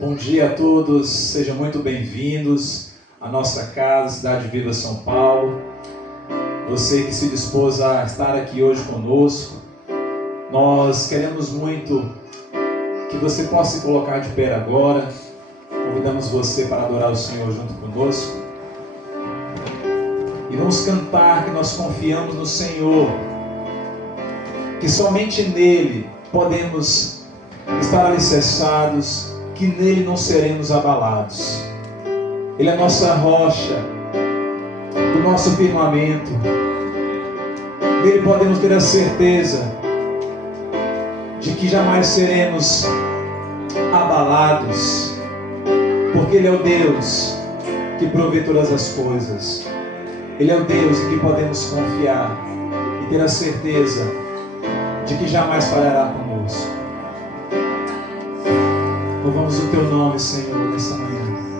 Bom dia a todos, sejam muito bem-vindos à nossa casa, Cidade Viva São Paulo. Você que se dispôs a estar aqui hoje conosco, nós queremos muito que você possa se colocar de pé agora. Convidamos você para adorar o Senhor junto conosco. E vamos cantar que nós confiamos no Senhor, que somente nele podemos estar alicerçados, que nele não seremos abalados. Ele é a nossa rocha, o nosso firmamento. Nele podemos ter a certeza de que jamais seremos abalados, porque Ele é o Deus que provê todas as coisas. Ele é o Deus em que podemos confiar e ter a certeza de que jamais falhará conosco. Louvamos o Teu nome, Senhor, nessa manhã.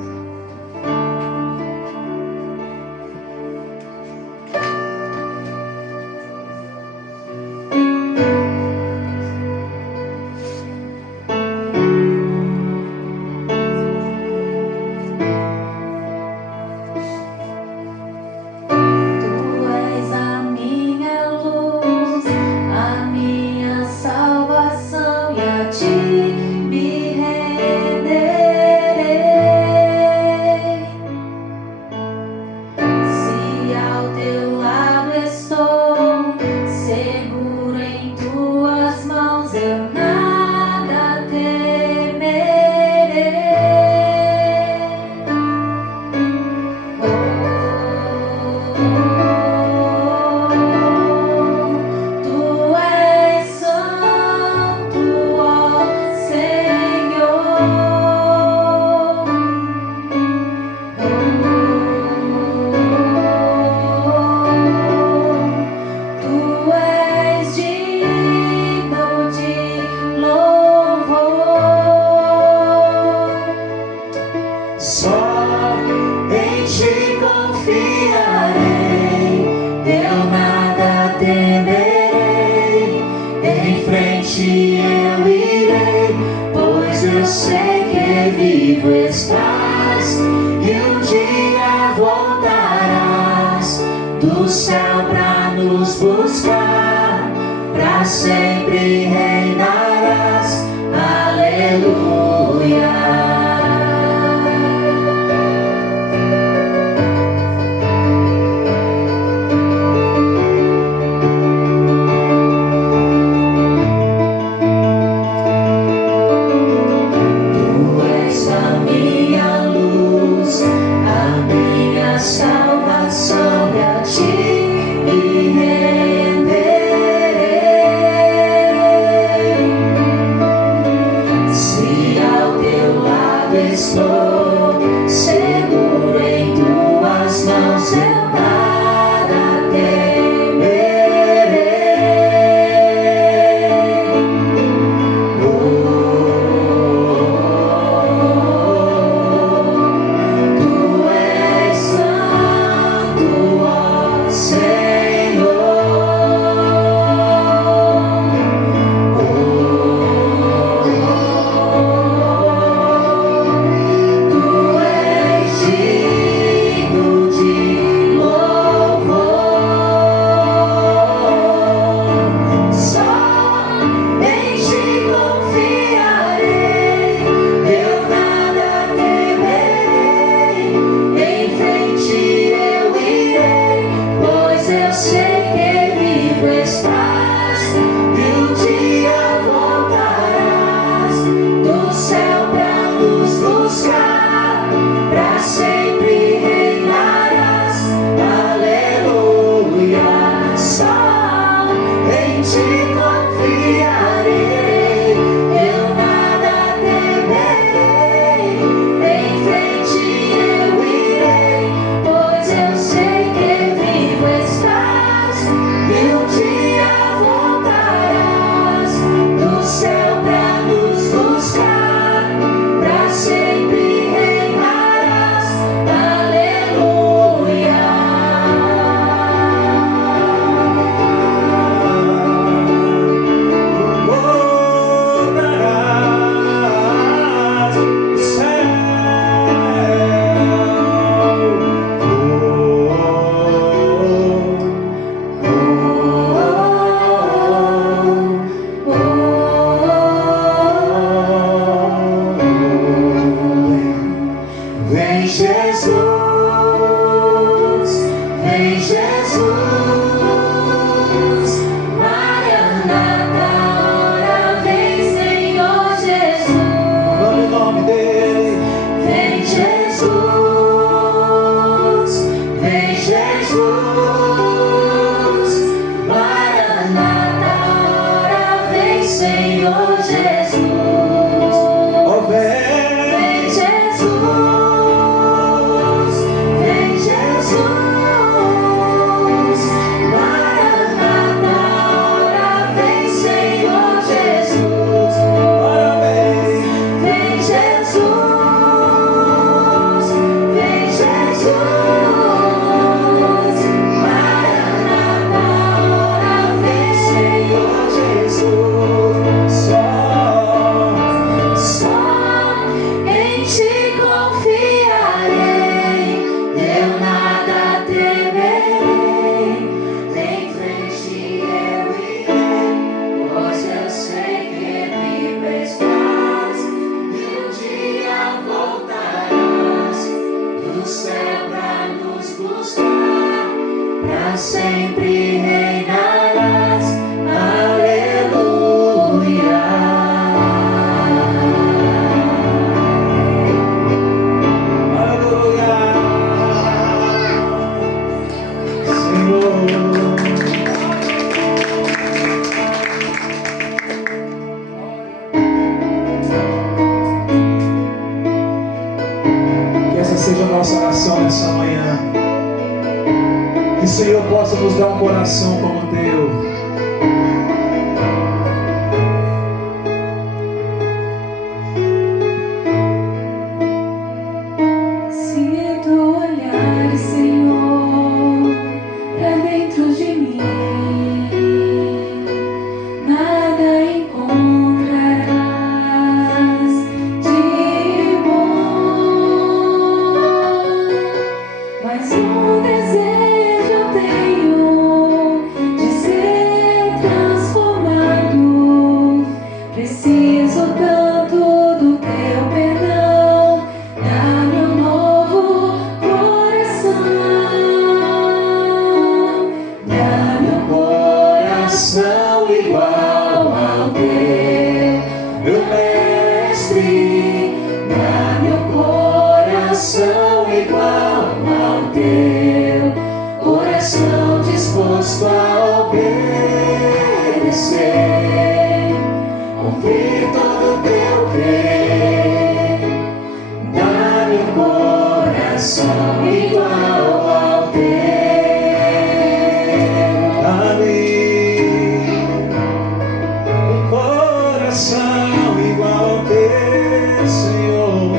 Senhor Jesus. Oh, vem. Vem Jesus, vem Jesus. Maranata, ora vem Senhor Jesus. Ora vem. Vem Jesus, vem Jesus. Maranata, ora vem Senhor Jesus. Só em ti confiarei, eu nada temerei. Em frente eu irei, pois eu sei que vivo estás, e um dia voltarás do céu pra nos buscar, pra sempre reinarás. Aleluia. Aleluia. Senhor. Que essa seja a nossa oração nessa manhã. Que o Senhor possa nos dar um coração como o teu. Se tu olhares, Senhor, pra dentro de mim, nada encontrarás de bom, mas um desejo eu tenho de ser transformado. Preciso tanto do teu perdão. Dá-me um novo coração. Dá-me um coração igual ao teu, meu mestre. Dá-me um coração igual ao teu, coração disposto a obedecer, cumprir todo o teu querer. Dá-me um coração igual ao teu. Dá-me um coração igual ao teu, Senhor.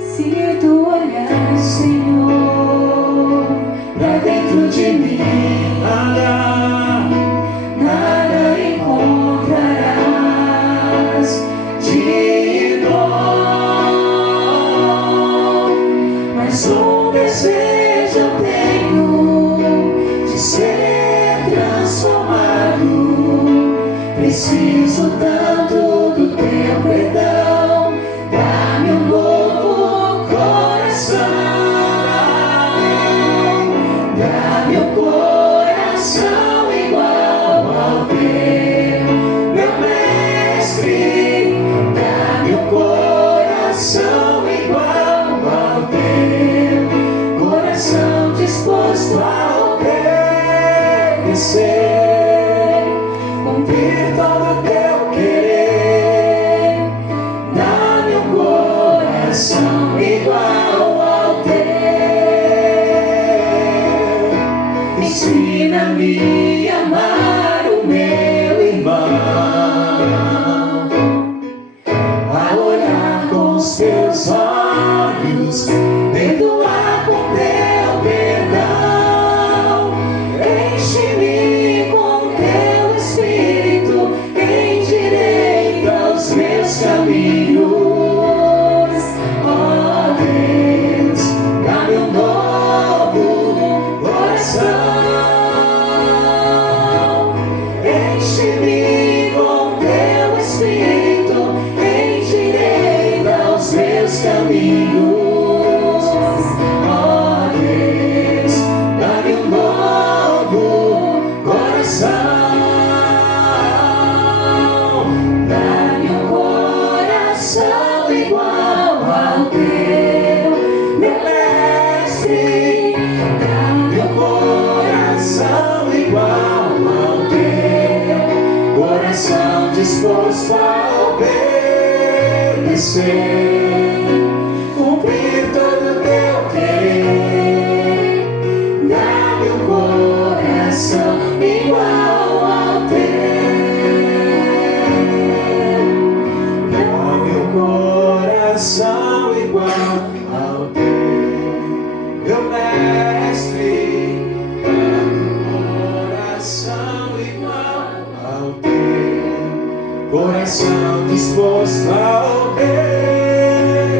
Se tu olhares, Senhor, pra dentro de mim, nada encontrarás de bom, mas um desejo eu tenho de ser transformado. Preciso tanto do teu perdão. Dá-me um novo coração. Dá-me um coração igual ao teu, meu mestre. Dá-me um coração igual ao teu, coração disposto a obedecer, cumprir todo o teu querer. Dá-me um coração igual ao teu. Ensina-me a amar o meu irmão, a olhar com os teus olhos, perdoar com teu perdão. Enche-me com teu Espírito, endireita os meus caminhos. Ó Deus, dá-me um novo coração. disposto a obedecer, cumprir todo o teu querer. Dá-me um coração igual ao teu. Dá-me um coração igual ao teu. Meu mestre, dá-me um coração igual ao teu. Coração disposto a obedecer,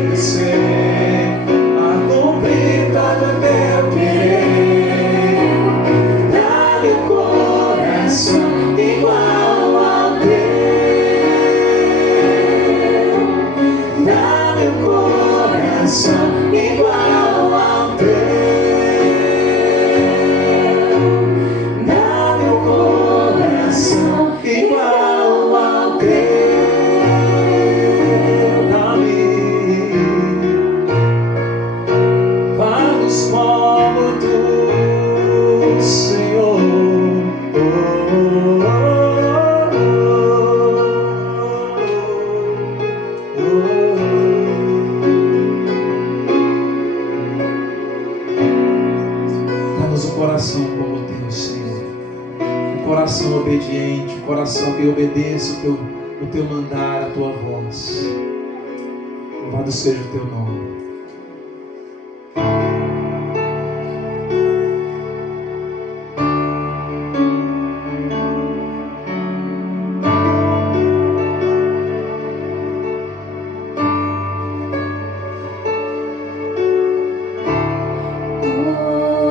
a cumprir todo o teu querer. Dá-me um coração igual ao teu. Dá-me um coração igual ao teu. Dá-me um coração igual ao teu. Dá-me, faz como tu, Senhor. Dá-nos um coração como o teu, Senhor. Um coração obediente, um coração que obedeça o teu mandar, a tua voz. Louvado seja o teu nome.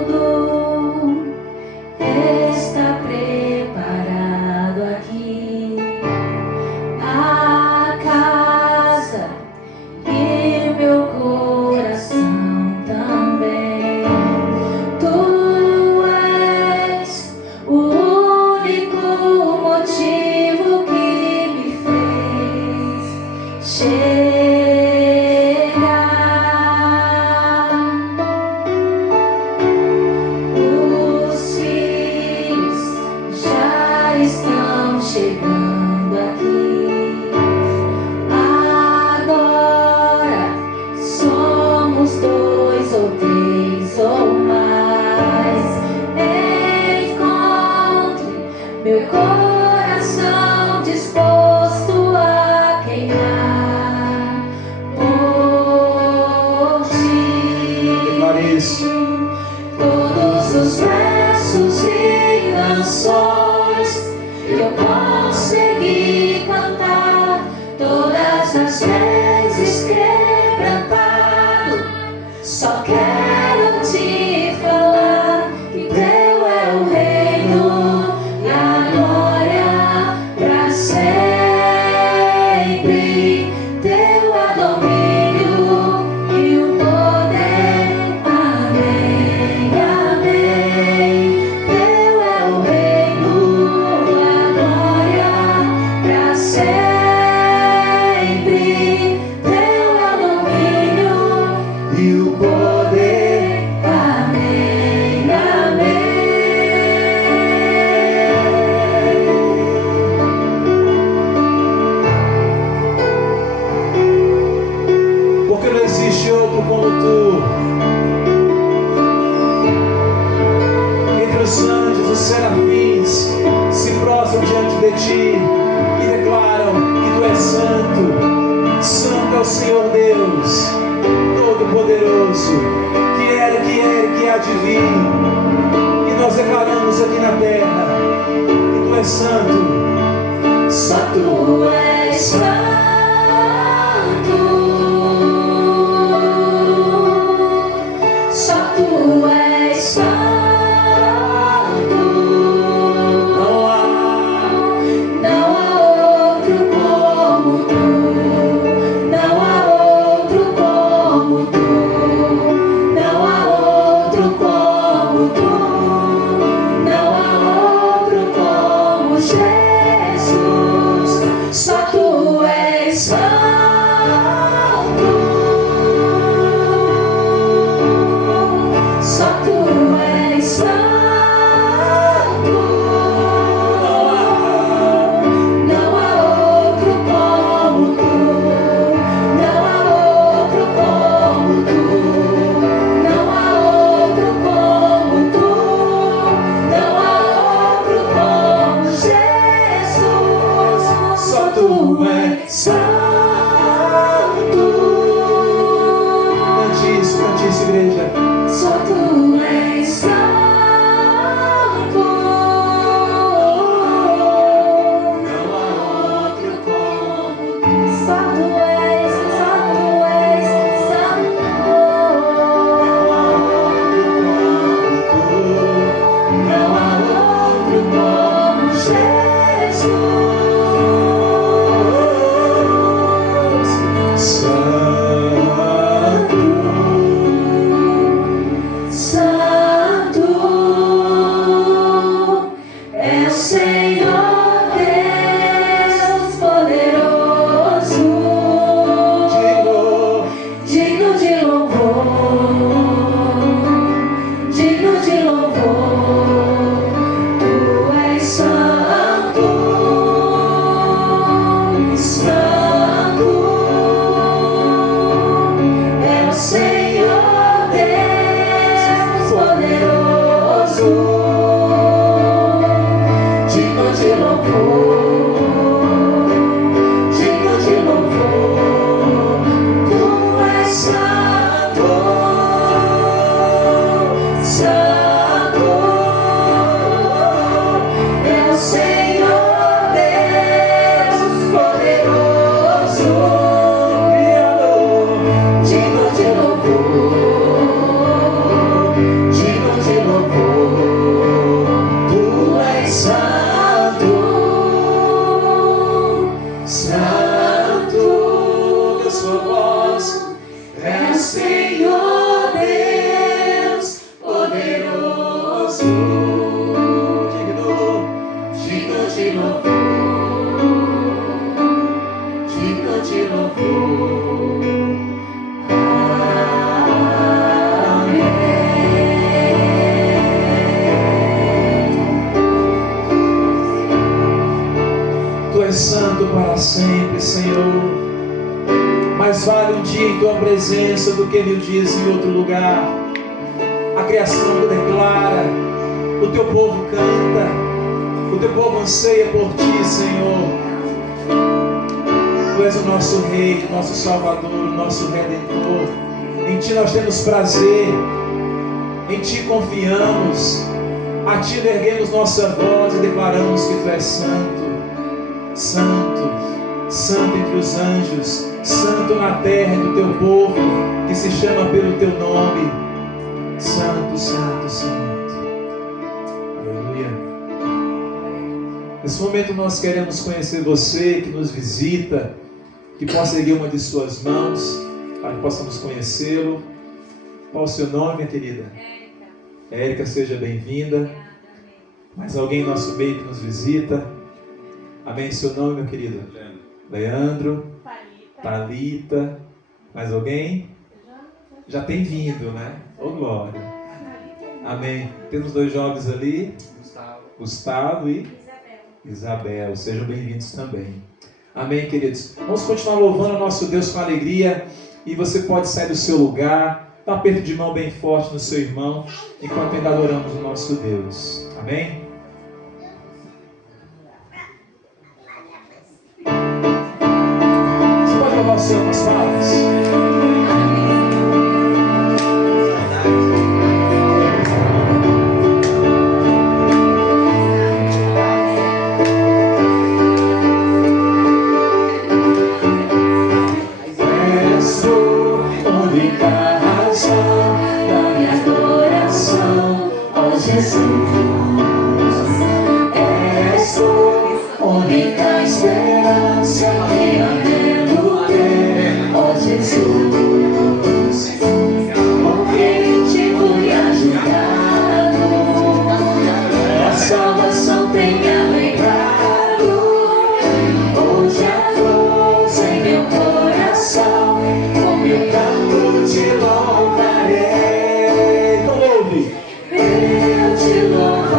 Tudo está preparado aqui, a casa e meu coração também. Tu és o único motivo que me fez chegar. Os filhos já estão chegando aqui. Agora somos 2 ou 3 ou mais. Encontre meu coração disposto a queimar por ti. Declare isso. Todos os versos e canções que eu consegui cantar, todas as vezes quebrantado, só quero te falar que teu é o reino e a glória pra sempre. Teu é o domínio e o poder. Amém, amém. Teu é o reino, a glória pra sempre. Teu é o domínio E o poder. Amém, amém. Porque não existe outro como tu. Entre os anjos, os serafins se prostram diante de ti e declaram que tu és santo. Santo é o Senhor Deus Todo-Poderoso, que era, que é e que há de vir. E nós declaramos aqui na terra que tu és santo. Só tu és santo. Só tu és santo. Não há outro como tu. Não há outro como tu. Não há outro como tu. Não há outro como Jesus. Só tu és Santo para sempre, Senhor. Mais vale um dia em tua presença do que 1000 dias em outro lugar. A criação declara, o teu povo canta, o teu povo anseia por ti, Senhor. Tu és o nosso Rei, o nosso Salvador, o nosso Redentor. Em ti nós temos prazer, em ti confiamos, a ti erguemos nossa voz e declaramos que tu és santo. Santo, santo entre os anjos, santo na terra do teu povo, que se chama pelo teu nome. Santo, santo, santo. Aleluia. Nesse momento nós queremos conhecer você que nos visita, que possa erguer uma de suas mãos, para que possamos conhecê-lo. Qual o seu nome, minha querida? Érica, seja bem-vinda. Mais alguém em nosso meio que nos visita? Amém. Seu nome, meu querido? Leandro. Thalita. Mais alguém? Já tem vindo, né? Ô glória. Amém. Temos 2 jovens ali. Gustavo e Isabel. Sejam bem-vindos também. Amém, queridos. Vamos continuar louvando o nosso Deus com alegria. E você pode sair do seu lugar, dar um aperto de mão bem forte no seu irmão, enquanto ainda adoramos o nosso Deus. Amém? Senhor, nas palmas. És tu, única razão da minha adoração, ó Jesus. És tu, única esperança que anelo ter, ó Jesus. O que te fui ajudado, a salvação tem alegrado. Hoje a luz em meu coração, com meu canto te louvarei. Eu te louvarei.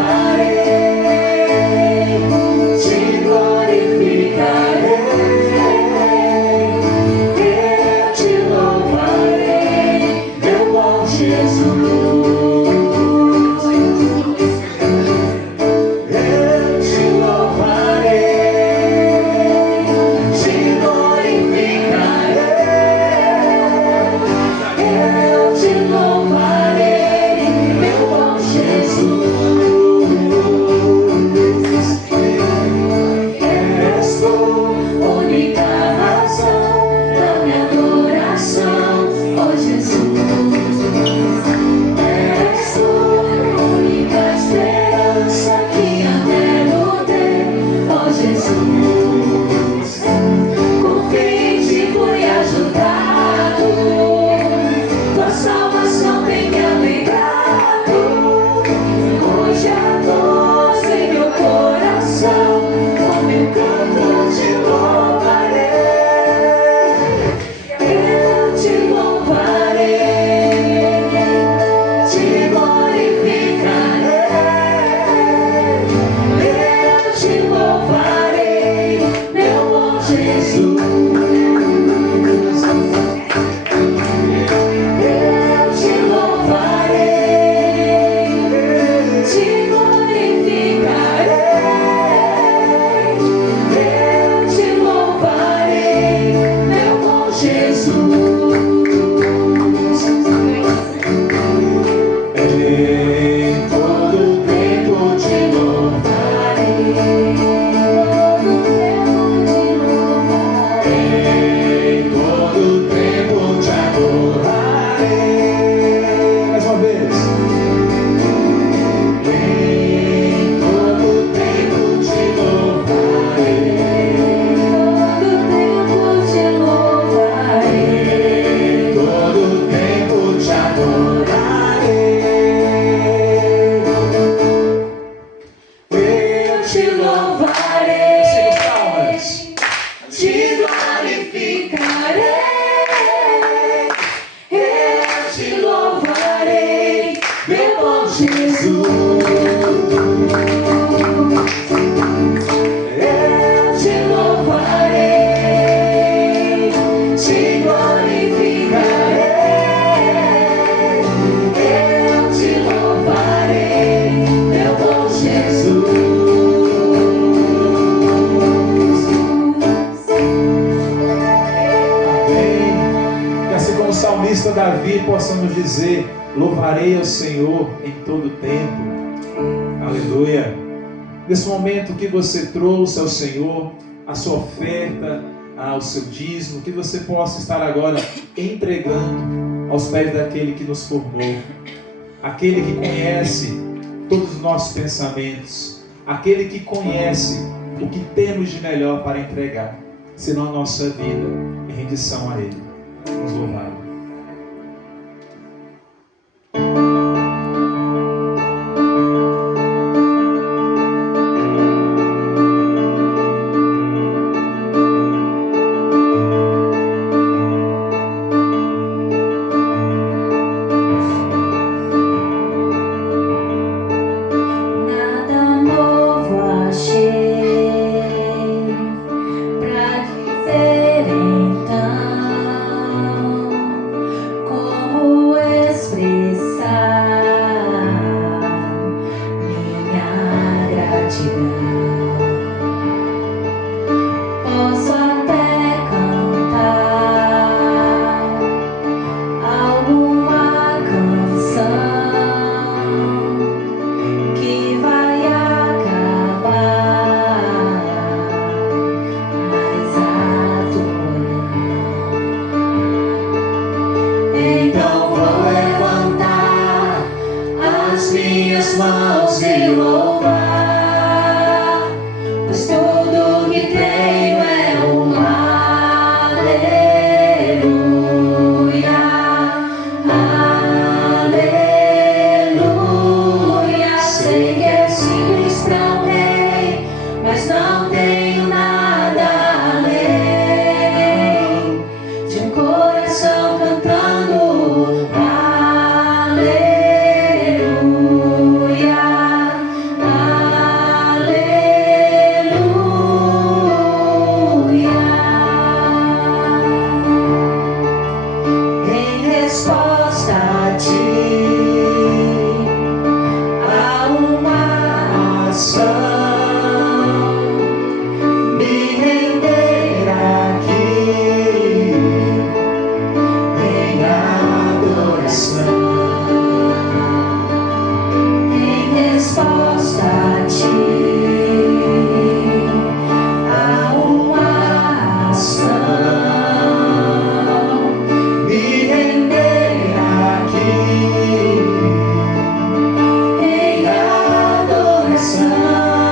dia possamos dizer: louvarei ao Senhor em todo tempo. Aleluia. Nesse momento que você trouxe ao Senhor a sua oferta, ao seu dízimo, que você possa estar agora entregando aos pés daquele que nos formou, aquele que conhece todos os nossos pensamentos, aquele que conhece o que temos de melhor para entregar, senão a nossa vida em rendição a Ele. Vamos louvar. Em adoração.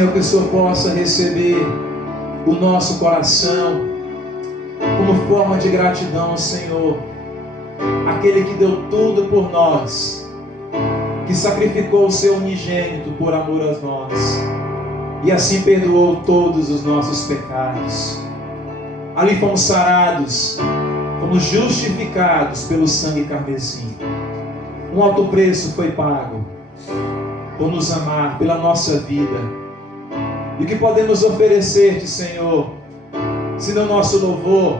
Senhor, que o Senhor possa receber o nosso coração como forma de gratidão ao Senhor, aquele que deu tudo por nós, que sacrificou o seu unigênito por amor a nós, e assim perdoou todos os nossos pecados. Ali fomos sarados, fomos justificados pelo sangue carmesim. Um alto preço foi pago por nos amar, pela nossa vida. E o que podemos oferecer-te, Senhor, senão nosso louvor,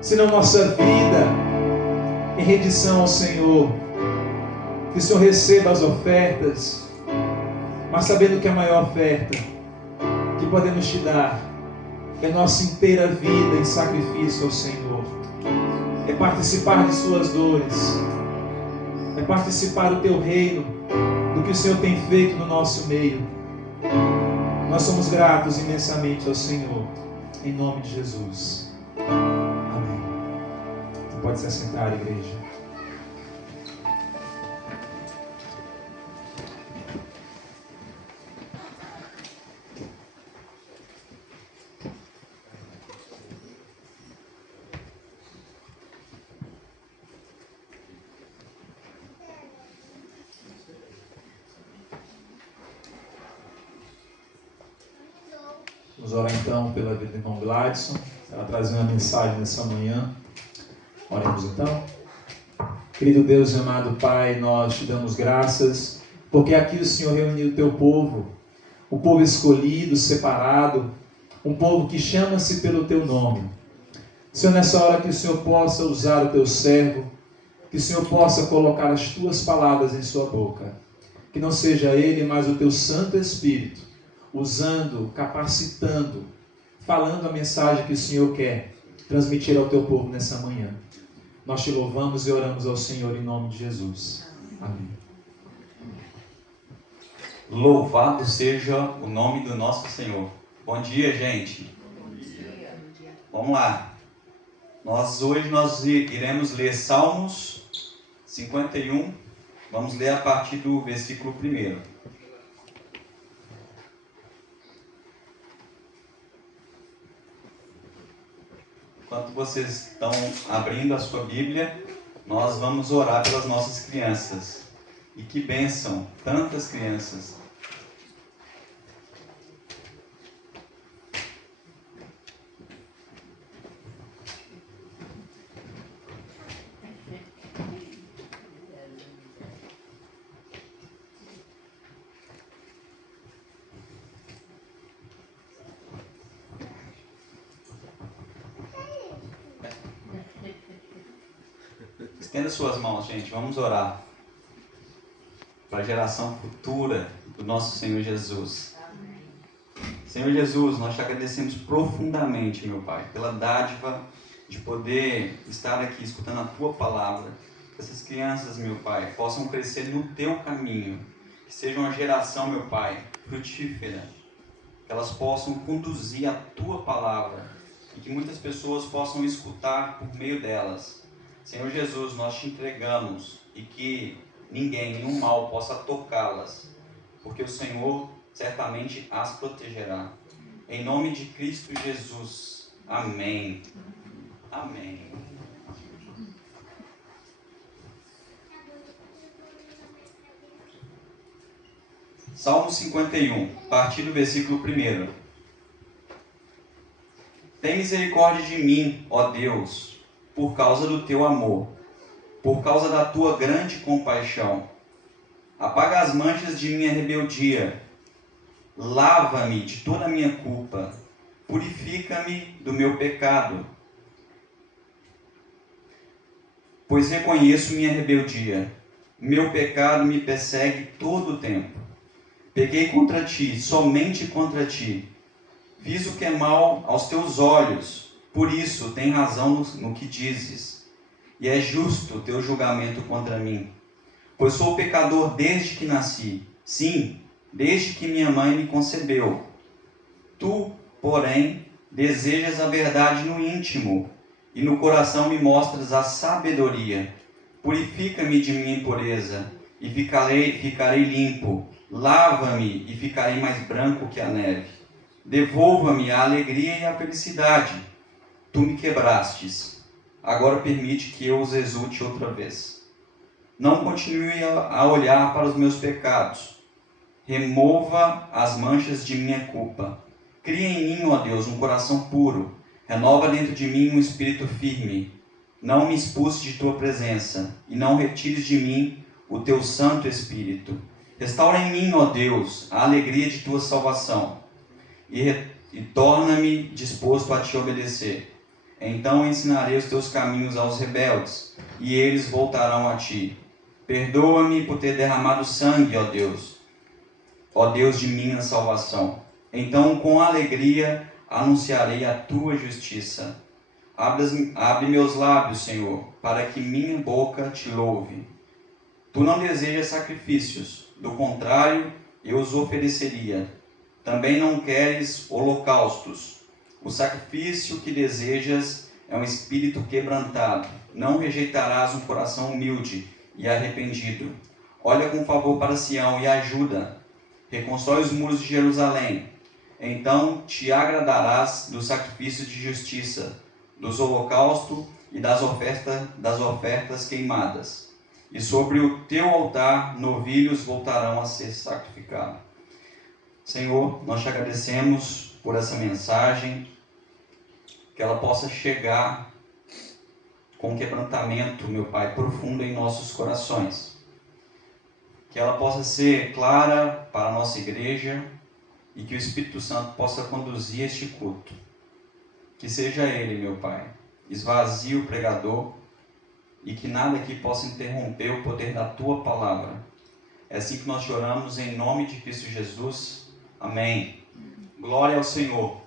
senão nossa vida em rendição ao Senhor. Que o Senhor receba as ofertas, mas sabendo que a maior oferta que podemos te dar é nossa inteira vida em sacrifício ao Senhor. É participar de suas dores, é participar do teu reino, do que o Senhor tem feito no nosso meio. Nós somos gratos imensamente ao Senhor, em nome de Jesus. Amém. Você pode se assentar, igreja. Vamos orar então pela vida do irmão Gladson. Ela trazendo uma mensagem nessa manhã. Oremos então. Querido Deus e amado Pai, nós te damos graças, porque aqui o Senhor reuniu o teu povo, o povo escolhido, separado, um povo que chama-se pelo teu nome. Senhor, nessa hora que o Senhor possa usar o teu servo, que o Senhor possa colocar as tuas palavras em sua boca. Que não seja ele, mas o teu Santo Espírito, usando, capacitando, falando a mensagem que o Senhor quer transmitir ao teu povo nessa manhã. Nós te louvamos e oramos ao Senhor em nome de Jesus. Amém. Louvado seja o nome do nosso Senhor. Bom dia, gente. Bom dia. Vamos lá. Hoje nós iremos ler Salmos 51. Vamos ler a partir do versículo 1. Enquanto vocês estão abrindo a sua Bíblia, nós vamos orar pelas nossas crianças. E que bênção, tantas crianças. Estenda suas mãos, gente, vamos orar para a geração futura do nosso Senhor Jesus. Senhor Jesus, nós te agradecemos profundamente, meu Pai, pela dádiva de poder estar aqui escutando a Tua Palavra. Que essas crianças, meu Pai, possam crescer no Teu caminho, que seja uma geração, meu Pai, frutífera, que elas possam conduzir a Tua Palavra e que muitas pessoas possam escutar por meio delas. Senhor Jesus, nós te entregamos e que ninguém, nenhum mal possa tocá-las, porque o Senhor certamente as protegerá. Em nome de Cristo Jesus. Amém. Amém. Salmo 51, a partir do versículo 1. Tem misericórdia de mim, ó Deus, por causa do teu amor, por causa da tua grande compaixão. Apaga as manchas de minha rebeldia, lava-me de toda a minha culpa, purifica-me do meu pecado, pois reconheço minha rebeldia, meu pecado me persegue todo o tempo. Pequei contra ti, somente contra ti, fiz o que é mal aos teus olhos. Por isso, tem razão no que dizes, e é justo o teu julgamento contra mim. Pois sou pecador desde que nasci, sim, desde que minha mãe me concebeu. Tu, porém, desejas a verdade no íntimo, e no coração me mostras a sabedoria. Purifica-me de minha impureza, e ficarei limpo. Lava-me e ficarei mais branco que a neve. Devolva-me a alegria e a felicidade. Tu me quebrastes. Agora permite que eu os exulte outra vez. Não continue a olhar para os meus pecados. Remova as manchas de minha culpa. Cria em mim, ó Deus, um coração puro. Renova dentro de mim um espírito firme. Não me expulse de tua presença e não retires de mim o teu Santo Espírito. Restaura em mim, ó Deus, a alegria de tua salvação e torna-me disposto a te obedecer. Então ensinarei os teus caminhos aos rebeldes e eles voltarão a ti. Perdoa-me por ter derramado sangue, ó Deus de minha salvação. Então com alegria anunciarei a tua justiça. Abre meus lábios, Senhor, para que minha boca te louve. Tu não desejas sacrifícios, do contrário, eu os ofereceria. Também não queres holocaustos. O sacrifício que desejas é um espírito quebrantado. Não rejeitarás um coração humilde e arrependido. Olha com favor para Sião e ajuda. Reconstrói os muros de Jerusalém. Então te agradarás do sacrifício de justiça, dos holocaustos e das ofertas queimadas. E sobre o teu altar novilhos voltarão a ser sacrificados. Senhor, nós te agradecemos por essa mensagem, que ela possa chegar com quebrantamento, meu Pai, profundo em nossos corações. Que ela possa ser clara para a nossa igreja e que o Espírito Santo possa conduzir este culto. Que seja Ele, meu Pai, esvazie o pregador e que nada aqui possa interromper o poder da Tua palavra. É assim que nós te oramos em nome de Cristo Jesus. Amém. Glória ao Senhor.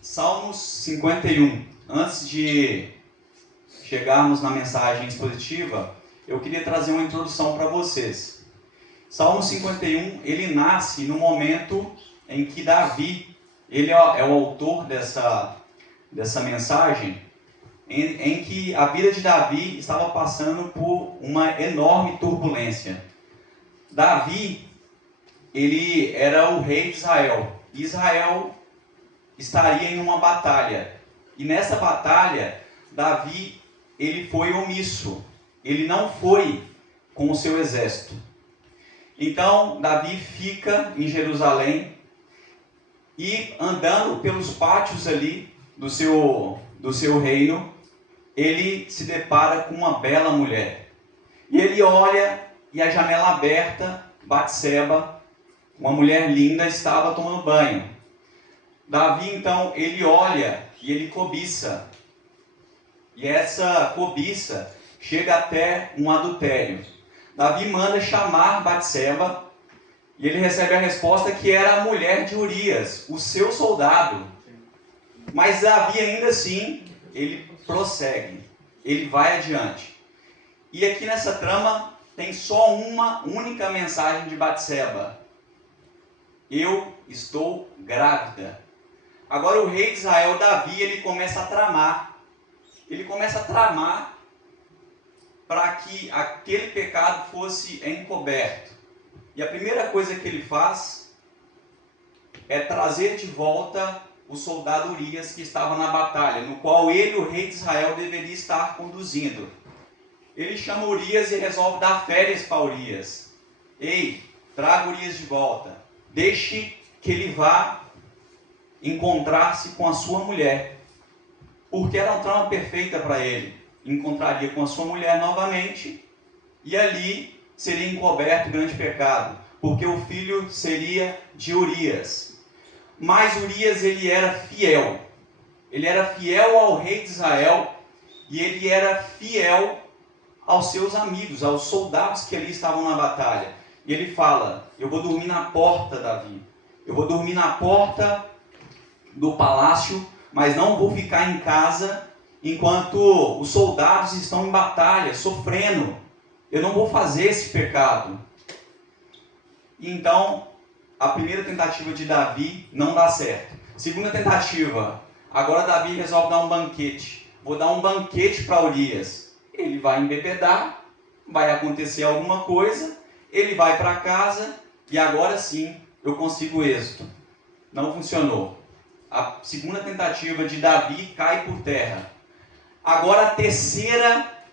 Salmos 51. Antes de chegarmos na mensagem expositiva, eu queria trazer uma introdução para vocês. Salmo 51, ele nasce no momento em que Davi, ele é o autor dessa mensagem, em que a vida de Davi estava passando por uma enorme turbulência. Davi, ele era o rei de Israel. Israel estaria em uma batalha. E nessa batalha, Davi, ele foi omisso. Ele não foi com o seu exército. Então, Davi fica em Jerusalém e andando pelos pátios ali do seu reino, ele se depara com uma bela mulher. E ele olha e a janela aberta, Batseba, uma mulher linda, estava tomando banho. Davi, então, ele olha e ele cobiça. E essa cobiça chega até um adultério. Davi manda chamar Batseba e ele recebe a resposta que era a mulher de Urias, o seu soldado. Mas Davi, ainda assim, ele prossegue, ele vai adiante. E aqui nessa trama tem só uma única mensagem de Batseba: eu estou grávida. Agora o rei de Israel, Davi, ele começa a tramar. Ele começa a tramar para que aquele pecado fosse encoberto. E a primeira coisa que ele faz é trazer de volta o soldado Urias que estava na batalha, no qual ele, o rei de Israel, deveria estar conduzindo. Ele chama Urias e resolve dar férias para Urias. Ei, traga Urias de volta. Deixe que ele vá encontrar-se com a sua mulher. Porque era uma trama perfeita para ele. Encontraria com a sua mulher novamente e ali seria encoberto o grande pecado, porque o filho seria de Urias. Mas Urias, ele era fiel. Ele era fiel ao rei de Israel e ele era fiel aos seus amigos, aos soldados que ali estavam na batalha. E ele fala: eu vou dormir na porta, Davi. Eu vou dormir na porta do palácio, mas não vou ficar em casa enquanto os soldados estão em batalha, sofrendo. Eu não vou fazer esse pecado. E então, a primeira tentativa de Davi não dá certo. Segunda tentativa, agora Davi resolve dar um banquete. Vou dar um banquete para Urias. Ele vai embebedar, vai acontecer alguma coisa, ele vai para casa E agora sim eu consigo êxito. Não funcionou. A segunda tentativa de Davi cai por terra. Agora a terceira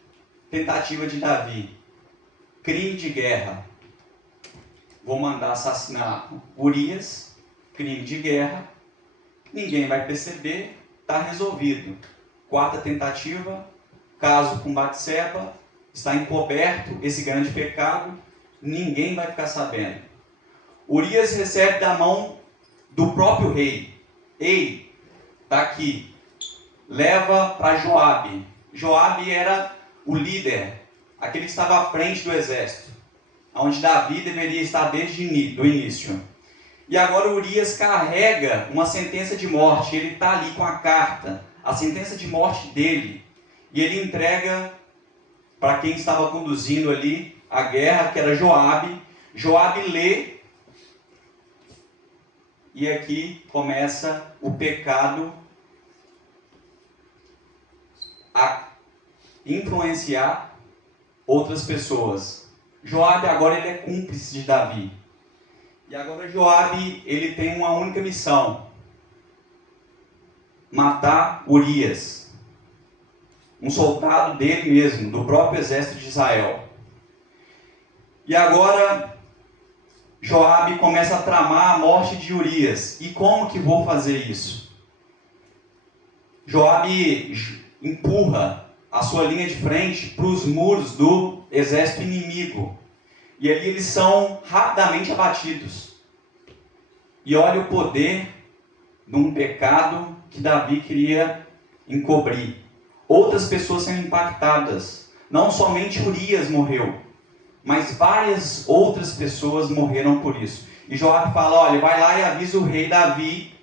tentativa de Davi. Crime de guerra. Vou mandar assassinar Urias. Crime de guerra. Ninguém vai perceber. Está resolvido. Quarta tentativa. Caso com Batseba. Está encoberto esse grande pecado. Ninguém vai ficar sabendo. Urias recebe da mão do próprio rei. Ei, está aqui. Leva para Joabe. Joabe era o líder, aquele que estava à frente do exército, onde Davi deveria estar desde o início. E agora Urias carrega uma sentença de morte. Ele está ali com a carta, a sentença de morte dele. E ele entrega para quem estava conduzindo ali a guerra, que era Joabe. Joabe lê. E aqui começa o pecado a influenciar outras pessoas. Joabe agora ele é cúmplice de Davi. E agora Joabe ele tem uma única missão: matar Urias, um soldado dele mesmo, do próprio exército de Israel. E agora Joabe começa a tramar a morte de Urias. E como que vou fazer isso? Joabe empurra a sua linha de frente para os muros do exército inimigo. E ali eles são rapidamente abatidos. E olha o poder de um pecado que Davi queria encobrir. Outras pessoas são impactadas. Não somente Urias morreu, mas várias outras pessoas morreram por isso. E Joabe fala, olha, vai lá e avisa o rei Davi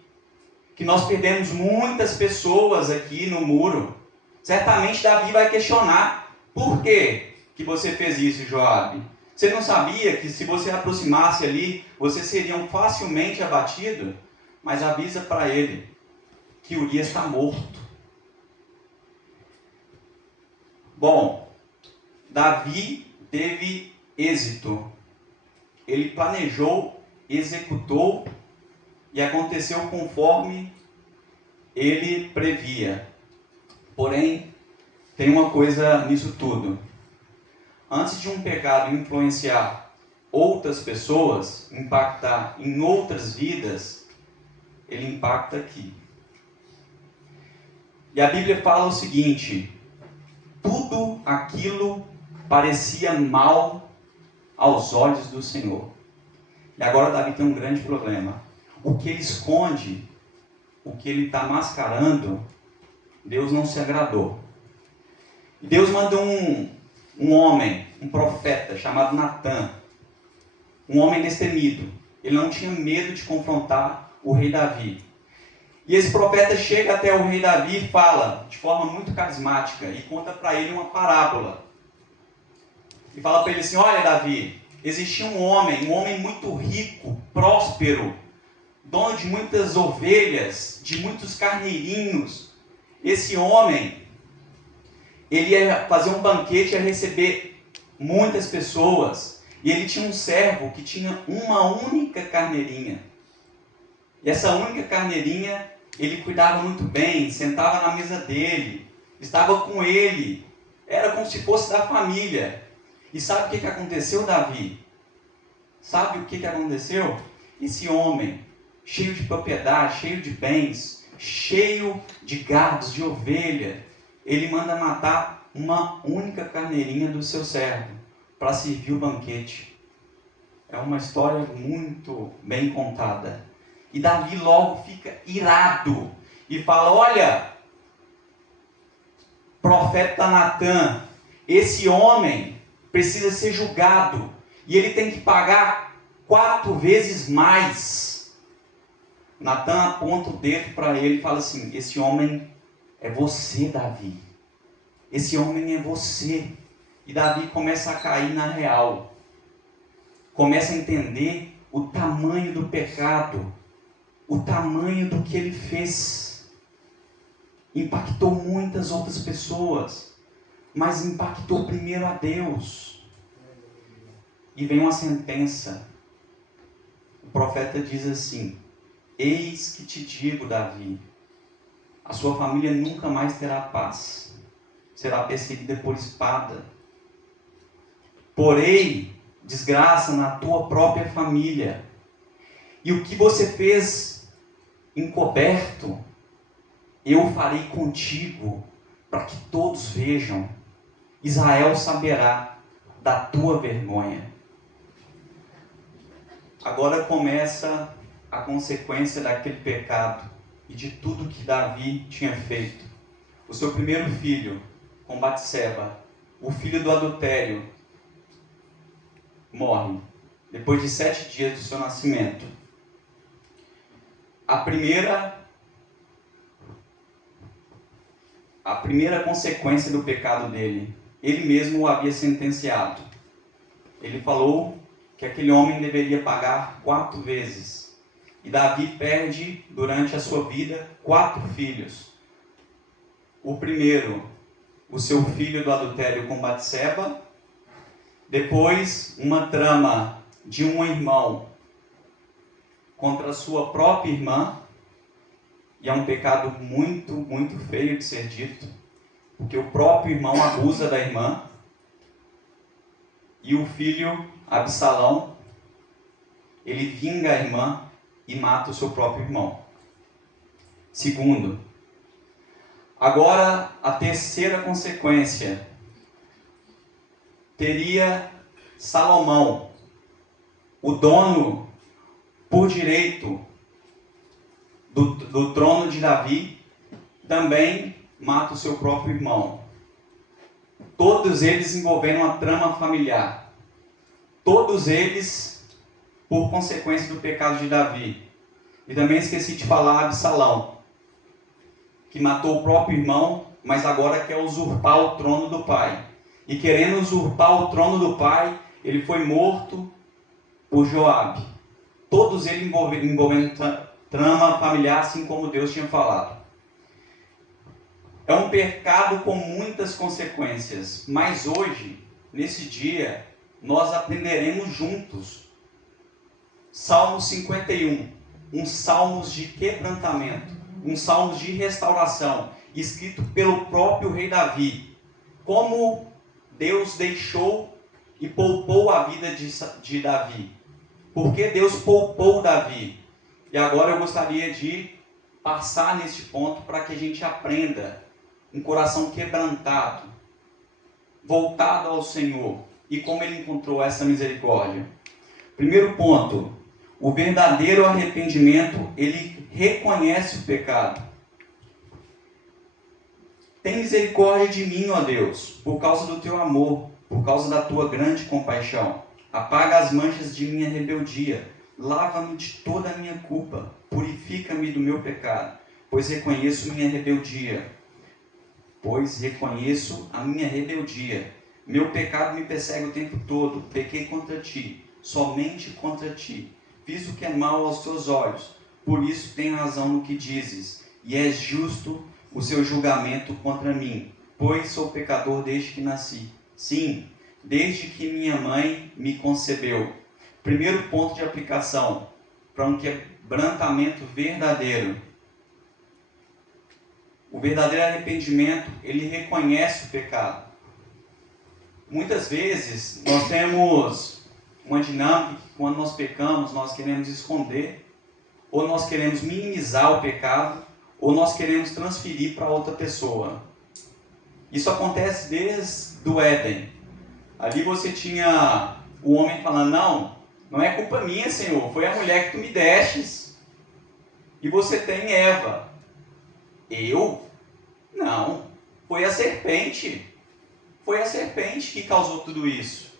que nós perdemos muitas pessoas aqui no muro. Certamente Davi vai questionar, por que você fez isso, Joabe? Você não sabia que se você aproximasse ali, você seria facilmente abatido? Mas avisa para ele que Urias está morto. Bom, Davi teve êxito. Ele planejou, executou e aconteceu conforme ele previa. Porém, tem uma coisa nisso tudo. Antes de um pecado influenciar outras pessoas, impactar em outras vidas, ele impacta aqui. E a Bíblia fala o seguinte: tudo aquilo parecia mal aos olhos do Senhor. E agora Davi tem um grande problema. O que ele esconde, o que ele está mascarando, Deus não se agradou. Deus manda um homem, um profeta chamado Natã, um homem destemido. Ele não tinha medo de confrontar o rei Davi. E esse profeta chega até o rei Davi e fala de forma muito carismática e conta para ele uma parábola. E fala para ele assim: olha, Davi, existia um homem muito rico, próspero, dono de muitas ovelhas, de muitos carneirinhos. Esse homem, ele ia fazer um banquete, ia receber muitas pessoas. E ele tinha um servo que tinha uma única carneirinha. E essa única carneirinha, ele cuidava muito bem, sentava na mesa dele, estava com ele. Era como se fosse da família. E sabe o que aconteceu, Davi? Sabe o que aconteceu? Esse homem, cheio de propriedade, cheio de bens, cheio de gados, de ovelha, ele manda matar uma única carneirinha do seu servo para servir o banquete. É uma história muito bem contada. E Davi logo fica irado e fala: olha, profeta Natã, esse homem precisa ser julgado e ele tem que pagar 4 vezes mais. Natã aponta o dedo para ele e fala assim: esse homem é você, Davi. Esse homem é você. E Davi começa a cair na real. Começa a entender o tamanho do pecado, o tamanho do que ele fez. Impactou muitas outras pessoas, mas impactou primeiro a Deus. E vem uma sentença. o profeta diz assim: eis que te digo, Davi, a sua família nunca mais terá paz, será perseguida por espada. Porém, desgraça na tua própria família. E o que você fez encoberto, eu farei contigo, para que todos vejam. Israel saberá da tua vergonha. Agora começa a consequência daquele pecado e de tudo que Davi tinha feito. O seu primeiro filho, com Batseba, o filho do adultério, morre depois de 7 dias do seu nascimento. A primeira consequência do pecado dele, ele mesmo o havia sentenciado. Ele falou que aquele homem deveria pagar 4 vezes. E Davi perde, durante a sua vida, 4 filhos. O primeiro, o seu filho do adultério com Batseba. Depois, uma trama de um irmão contra a sua própria irmã. E é um pecado muito, muito feio de ser dito, porque o próprio irmão abusa da irmã. E o filho, Absalão, ele vinga a irmã e mata o seu próprio irmão. Segundo, agora a terceira consequência, teria Salomão, o dono por direito do trono de Davi, também mata o seu próprio irmão. Todos eles envolvendo uma trama familiar. Todos eles por consequência do pecado de Davi. E também esqueci de falar Absalão, que matou o próprio irmão, mas agora quer usurpar o trono do pai. E querendo usurpar o trono do pai, ele foi morto por Joabe. Todos eles envolvendo trama familiar, assim como Deus tinha falado. É um pecado com muitas consequências, mas hoje, nesse dia, nós aprenderemos juntos Salmo 51, um salmo de quebrantamento, um salmo de restauração, escrito pelo próprio rei Davi. Como Deus deixou e poupou a vida de Davi. Por que Deus poupou Davi? E agora eu gostaria de passar neste ponto para que a gente aprenda um coração quebrantado, voltado ao Senhor, e como ele encontrou essa misericórdia. Primeiro ponto, o verdadeiro arrependimento, ele reconhece o pecado. Tem misericórdia de mim, ó Deus, por causa do teu amor, por causa da tua grande compaixão. Apaga as manchas de minha rebeldia, lava-me de toda a minha culpa, purifica-me do meu pecado, pois reconheço minha rebeldia. Pois reconheço a minha rebeldia. Meu pecado me persegue o tempo todo. Pequei contra ti, somente contra ti. Fiz o que é mal aos teus olhos. Por isso tenho razão no que dizes. E é justo o seu julgamento contra mim. Pois sou pecador desde que nasci. Sim, desde que minha mãe me concebeu. Primeiro ponto de aplicação para um quebrantamento verdadeiro. O verdadeiro arrependimento, ele reconhece o pecado. Muitas vezes nós temos uma dinâmica que quando nós pecamos, nós queremos esconder, ou nós queremos minimizar o pecado, ou nós queremos transferir para outra pessoa. Isso acontece desde o Éden. Ali você tinha o homem falando, não é culpa minha, Senhor, foi a mulher que tu me destes. E você tem Eva. Eu? Não, foi a serpente. Foi a serpente que causou tudo isso.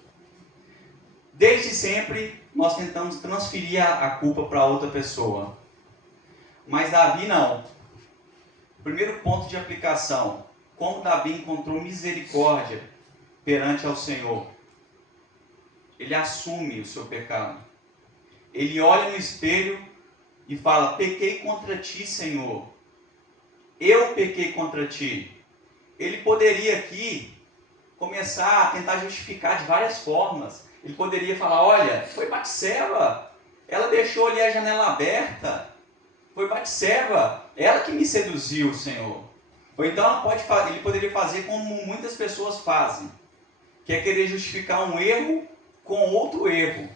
Desde sempre, nós tentamos transferir a culpa para outra pessoa. Mas Davi não. Primeiro ponto de aplicação. Como Davi encontrou misericórdia perante ao Senhor. Ele assume o seu pecado. Ele olha no espelho e fala, pequei contra ti, Senhor. Eu pequei contra ti. Ele poderia aqui começar a tentar justificar de várias formas. Ele poderia falar, olha, foi Batseba. Ela deixou ali a janela aberta. Foi Batseba, ela que me seduziu, Senhor. Ou então ele poderia fazer como muitas pessoas fazem, que é querer justificar um erro com outro erro.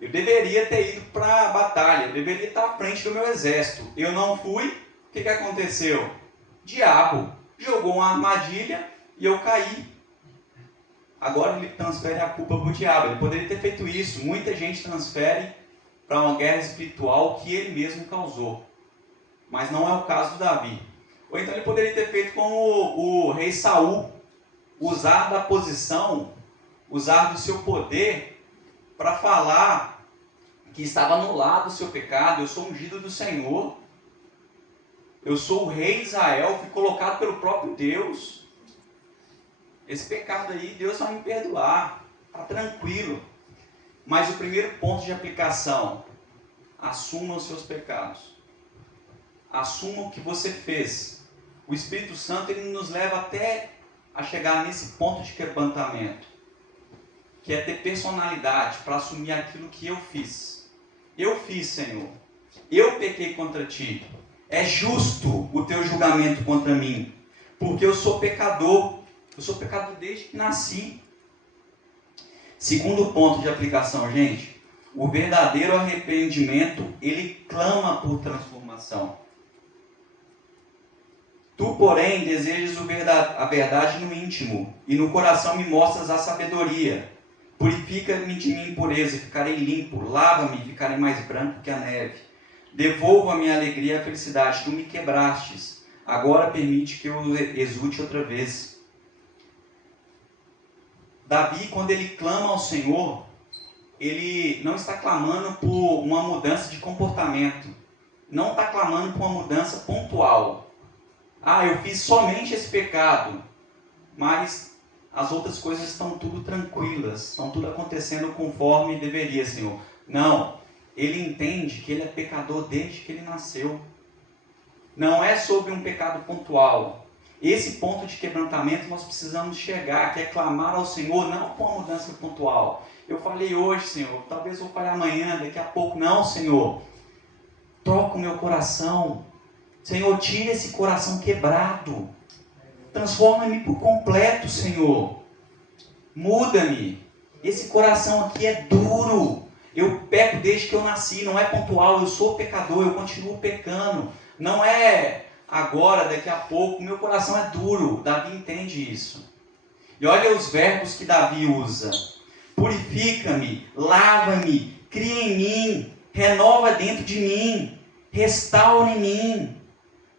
Eu deveria ter ido para a batalha, eu deveria estar à frente do meu exército. Eu não fui, o que aconteceu? Diabo jogou uma armadilha e eu caí. Agora ele transfere a culpa para o diabo. Ele poderia ter feito isso. Muita gente transfere para uma guerra espiritual que ele mesmo causou. Mas não é o caso do Davi. Ou então ele poderia ter feito como o rei Saul, usar da posição, usar do seu poder para falar que estava anulado o seu pecado. Eu sou ungido do Senhor. Eu sou o rei de Israel, fui colocado pelo próprio Deus. Esse pecado aí, Deus vai me perdoar. Está tranquilo. Mas o primeiro ponto de aplicação, assuma os seus pecados. Assuma o que você fez. O Espírito Santo, ele nos leva até a chegar nesse ponto de quebrantamento, que é ter personalidade para assumir aquilo que eu fiz. Eu fiz, Senhor. Eu pequei contra ti. É justo o teu julgamento contra mim, porque eu sou pecador. Eu sou pecador desde que nasci. Segundo ponto de aplicação, gente. O verdadeiro arrependimento, ele clama por transformação. Tu, porém, desejas a verdade no íntimo, e no coração me mostras a sabedoria. Purifica-me de minha impureza, e ficarei limpo. Lava-me, e ficarei mais branco que a neve. Devolva-me a alegria e a felicidade. Tu me quebrastes. Agora permite que eu exulte outra vez. Davi, quando ele clama ao Senhor, ele não está clamando por uma mudança de comportamento. Não está clamando por uma mudança pontual. Ah, eu fiz somente esse pecado, mas as outras coisas estão tudo tranquilas, estão tudo acontecendo conforme deveria, Senhor. Não, ele entende que ele é pecador desde que ele nasceu. Não é sobre um pecado pontual. Esse ponto de quebrantamento nós precisamos chegar, que é clamar ao Senhor, não com uma mudança pontual. Eu falei hoje, Senhor, talvez eu fale amanhã, daqui a pouco. Não, Senhor, toca o meu coração. Senhor, tira esse coração quebrado. Transforma-me por completo, Senhor. Muda-me. Esse coração aqui é duro. Eu peco desde que eu nasci, não é pontual. Eu sou pecador, eu continuo pecando. Não é agora, daqui a pouco. Meu coração é duro. Davi entende isso. E olha os verbos que Davi usa. Purifica-me, lava-me, cria em mim, renova dentro de mim, restaura em mim.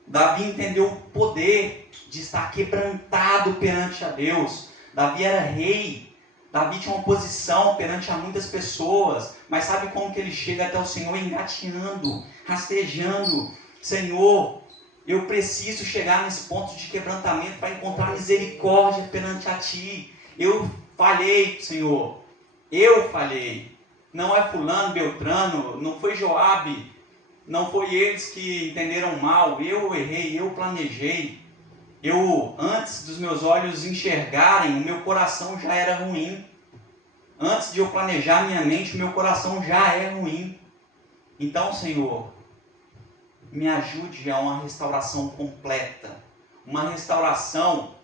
Davi entendeu o poder de estar quebrantado perante a Deus. Davi era rei. Davi tinha uma posição perante a muitas pessoas. Mas sabe como que ele chega até o Senhor? Engatinhando, rastejando. Senhor, eu preciso chegar nesse ponto de quebrantamento para encontrar misericórdia perante a Ti. Eu falhei, Senhor. Eu falhei. Não é fulano, Beltrano, não foi Joabe. Não foi eles que entenderam mal, eu errei, eu planejei. Antes dos meus olhos enxergarem, o meu coração já era ruim. Antes de eu planejar minha mente, o meu coração já é ruim. Então, Senhor, me ajude a uma restauração completa. Uma restauração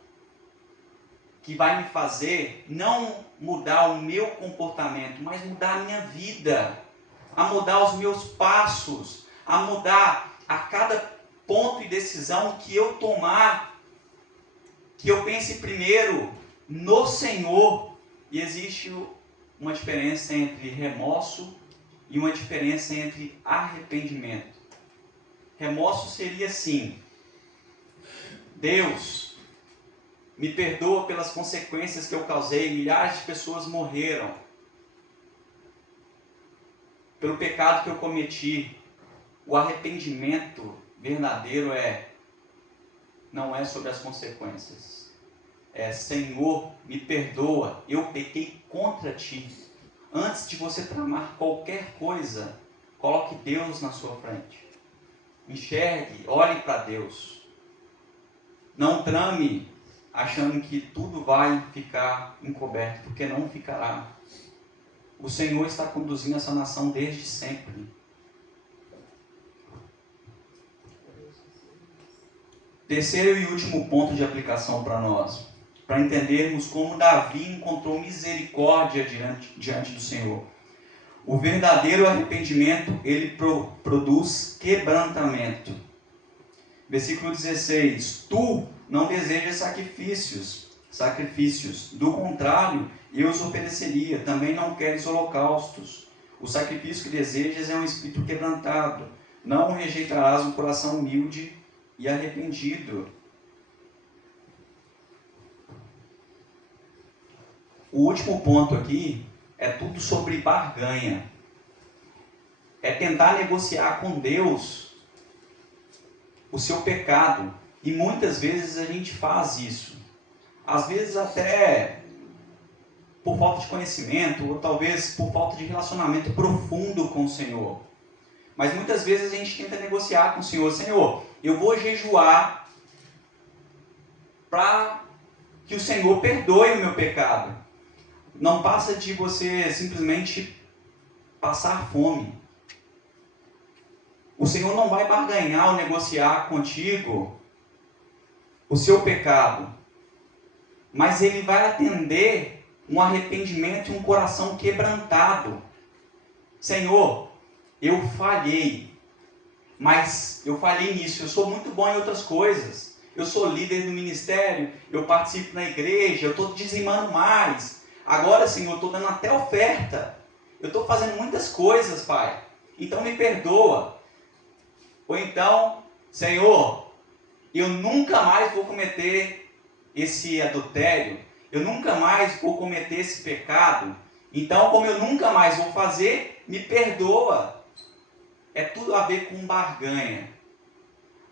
que vai me fazer não mudar o meu comportamento, mas mudar a minha vida. A mudar os meus passos. A mudar a cada ponto e decisão que eu tomar, que eu pense primeiro no Senhor. E existe uma diferença entre remorso e uma diferença entre arrependimento. Remorso seria assim: Deus, me perdoa pelas consequências que eu causei, milhares de pessoas morreram pelo pecado que eu cometi. O arrependimento verdadeiro não é sobre as consequências. É: Senhor, me perdoa, eu pequei contra Ti. Antes de você tramar qualquer coisa, coloque Deus na sua frente. Enxergue, olhe para Deus. Não trame achando que tudo vai ficar encoberto, porque não ficará. O Senhor está conduzindo essa nação desde sempre. Terceiro e último ponto de aplicação para nós, para entendermos como Davi encontrou misericórdia diante do Senhor. O verdadeiro arrependimento, ele produz quebrantamento. Versículo 16: Tu não desejas sacrifícios, do contrário, eu os ofereceria. Também não queres holocaustos. O sacrifício que desejas é um espírito quebrantado. Não rejeitarás um coração humilde e arrependido. O último ponto aqui é tudo sobre barganha. É tentar negociar com Deus o seu pecado. E muitas vezes a gente faz isso. Às vezes até por falta de conhecimento, ou talvez por falta de relacionamento profundo com o Senhor. Mas muitas vezes a gente tenta negociar com o Senhor. Senhor, eu vou jejuar para que o Senhor perdoe o meu pecado. Não passa de você simplesmente passar fome. O Senhor não vai barganhar ou negociar contigo o seu pecado, mas Ele vai atender um arrependimento e um coração quebrantado. Senhor, eu falhei, mas eu falhei nisso. Eu sou muito bom em outras coisas. Eu sou líder do ministério, eu participo na igreja, eu estou dizimando mais. Agora, Senhor, eu estou dando até oferta. Eu estou fazendo muitas coisas, Pai. Então me perdoa. Ou então, Senhor, eu nunca mais vou cometer esse adultério. Eu nunca mais vou cometer esse pecado. Então, como eu nunca mais vou fazer, me perdoa. É tudo a ver com barganha.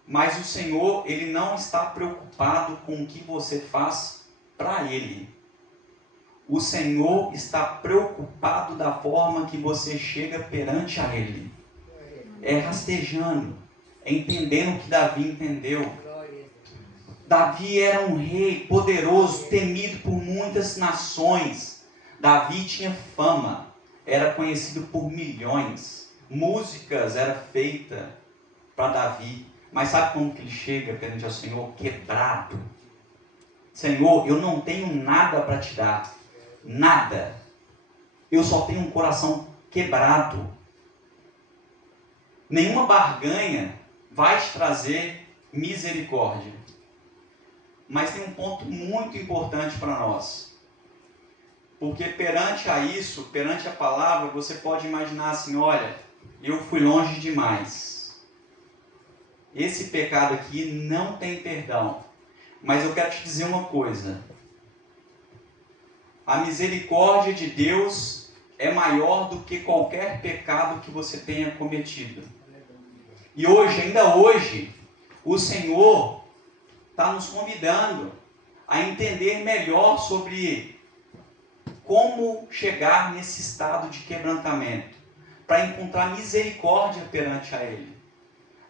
Mas o Senhor, Ele não está preocupado com o que você faz para Ele. O Senhor está preocupado da forma que você chega perante a Ele. É rastejando, é entendendo o que Davi entendeu. Davi era um rei poderoso, temido por muitas nações. Davi tinha fama, era conhecido por milhões. Músicas eram feitas para Davi. Mas sabe como que ele chega perante ao Senhor? Quebrado. Senhor, eu não tenho nada para te dar. Nada. Eu só tenho um coração quebrado. Nenhuma barganha vai te trazer misericórdia. Mas tem um ponto muito importante para nós. Porque perante a isso, perante a palavra, você pode imaginar assim, olha, eu fui longe demais. Esse pecado aqui não tem perdão. Mas eu quero te dizer uma coisa. A misericórdia de Deus é maior do que qualquer pecado que você tenha cometido. E hoje, ainda hoje, o Senhor está nos convidando a entender melhor sobre como chegar nesse estado de quebrantamento, para encontrar misericórdia perante a Ele.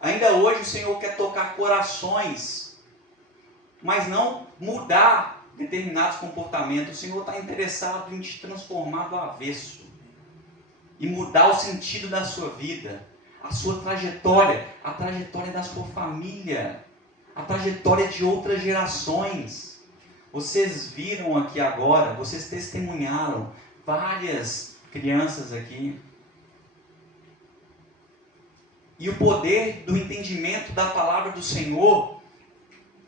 Ainda hoje o Senhor quer tocar corações, mas não mudar determinados comportamentos. O Senhor está interessado em te transformar do avesso e mudar o sentido da sua vida, a sua trajetória, a trajetória da sua família, a trajetória de outras gerações. Vocês viram aqui agora, vocês testemunharam várias crianças aqui. E o poder do entendimento da palavra do Senhor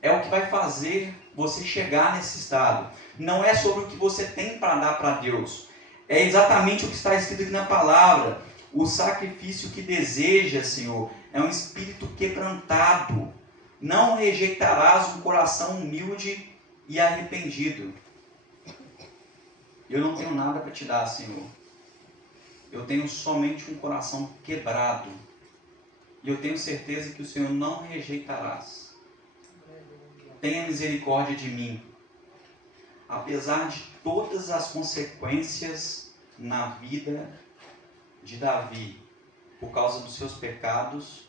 é o que vai fazer você chegar nesse estado. Não é sobre o que você tem para dar para Deus. É exatamente o que está escrito aqui na palavra. O sacrifício que deseja, Senhor, é um espírito quebrantado. Não rejeitarás um coração humilde e arrependido. Eu não tenho nada para te dar, Senhor. Eu tenho somente um coração quebrado. E eu tenho certeza que o Senhor não rejeitarás. Tenha misericórdia de mim. Apesar de todas as consequências na vida de Davi, por causa dos seus pecados,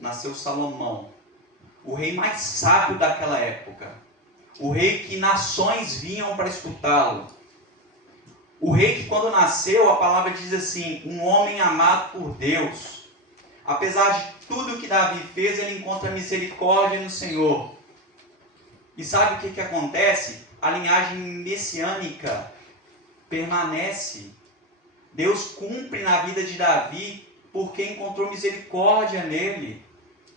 nasceu Salomão, o rei mais sábio daquela época, o rei que nações vinham para escutá-lo. O rei que quando nasceu, a palavra diz assim, um homem amado por Deus. Apesar de tudo que Davi fez, ele encontra misericórdia no Senhor. E sabe o que acontece? A linhagem messiânica permanece. Deus cumpre na vida de Davi porque encontrou misericórdia nele.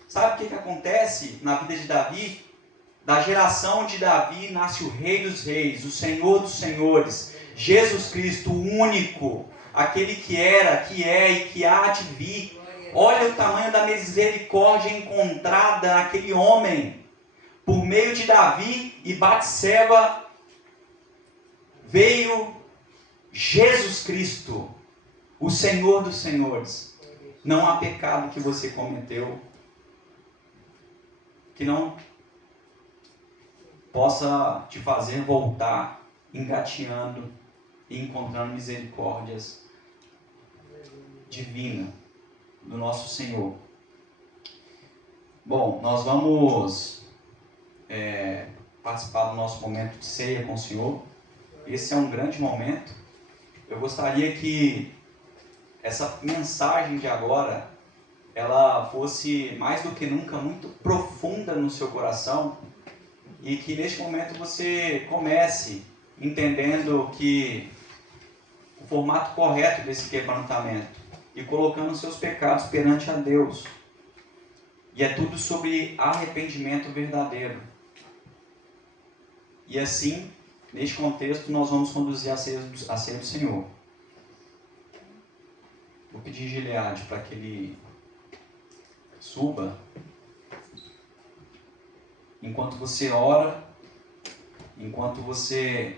Sabe o que acontece na vida de Davi? Da geração de Davi nasce o Rei dos Reis, o Senhor dos Senhores, Jesus Cristo, o único, aquele que era, que é e que há de vir. Olha o tamanho da misericórdia encontrada naquele homem. Por meio de Davi e Batseba veio Jesus Cristo, o Senhor dos Senhores. Não há pecado que você cometeu que não possa te fazer voltar engateando e encontrando misericórdias divinas do nosso Senhor. Bom, nós vamos participar do nosso momento de ceia com o Senhor. Esse é um grande momento. Eu gostaria que essa mensagem de agora ela fosse mais do que nunca muito profunda no seu coração e que neste momento você comece entendendo que o formato correto desse quebrantamento e colocando seus pecados perante a Deus. E é tudo sobre arrependimento verdadeiro. E assim, neste contexto, nós vamos conduzir a ceia do Senhor. Vou pedir Gileade para que ele suba. Enquanto você ora, enquanto você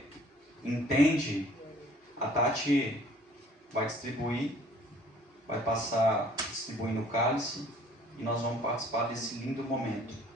entende, a Tati vai distribuir, vai passar distribuindo o cálice e nós vamos participar desse lindo momento.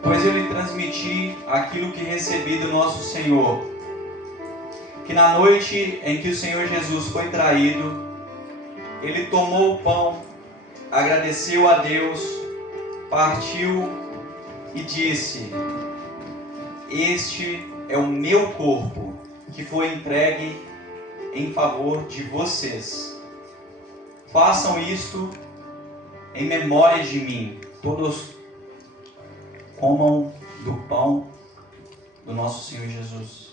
Pois eu lhe transmiti aquilo que recebi do nosso Senhor, que na noite em que o Senhor Jesus foi traído, ele tomou o pão, agradeceu a Deus, partiu e disse: este é o meu corpo, que foi entregue em favor de vocês. Façam isto em memória de mim. Todos comam do pão do nosso Senhor Jesus.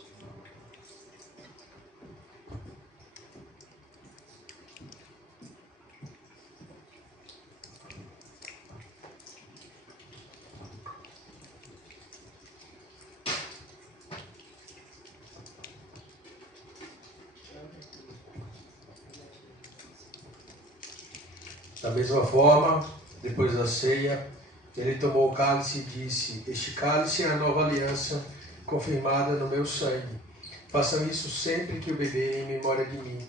Da mesma forma, depois da ceia, ele tomou o cálice e disse: este cálice é a nova aliança confirmada no meu sangue. Façam isso sempre que o beberem em memória de mim.